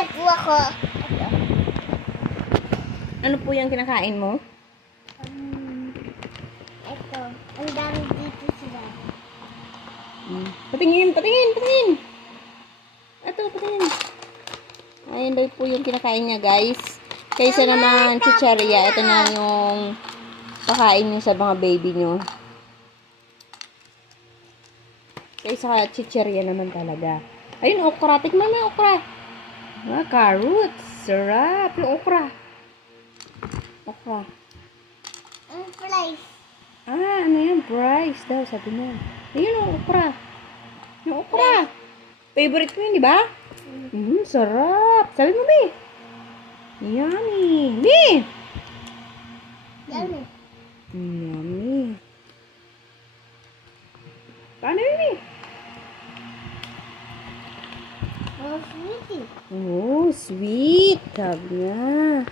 Nag-vlog po ako. Ano po yung kinakain mo? Ito. Ang dami dito sila. Patingin, patingin, patingin. Ito, patingin. Ayun daw po yung kinakain niya, guys. Kaysa naman chicharia, ito na yung pakain niyo sa mga baby niyo. Kaysa chicharia naman talaga. Ayun, okra. Tikman mo yung okra. Carrots. Sarap. Yung okra. Okra. Ang price. Ano yan? Rice daw, sabi mo. Ayun, yung okra. Yung okra. Favorite mo yun, di ba? Sarap. Sabi mo, Bi. Yummy. Bi! Yummy. Yummy. Paano yun, Bi? Oh, sweetie. Oh, sweet. Sabi niya.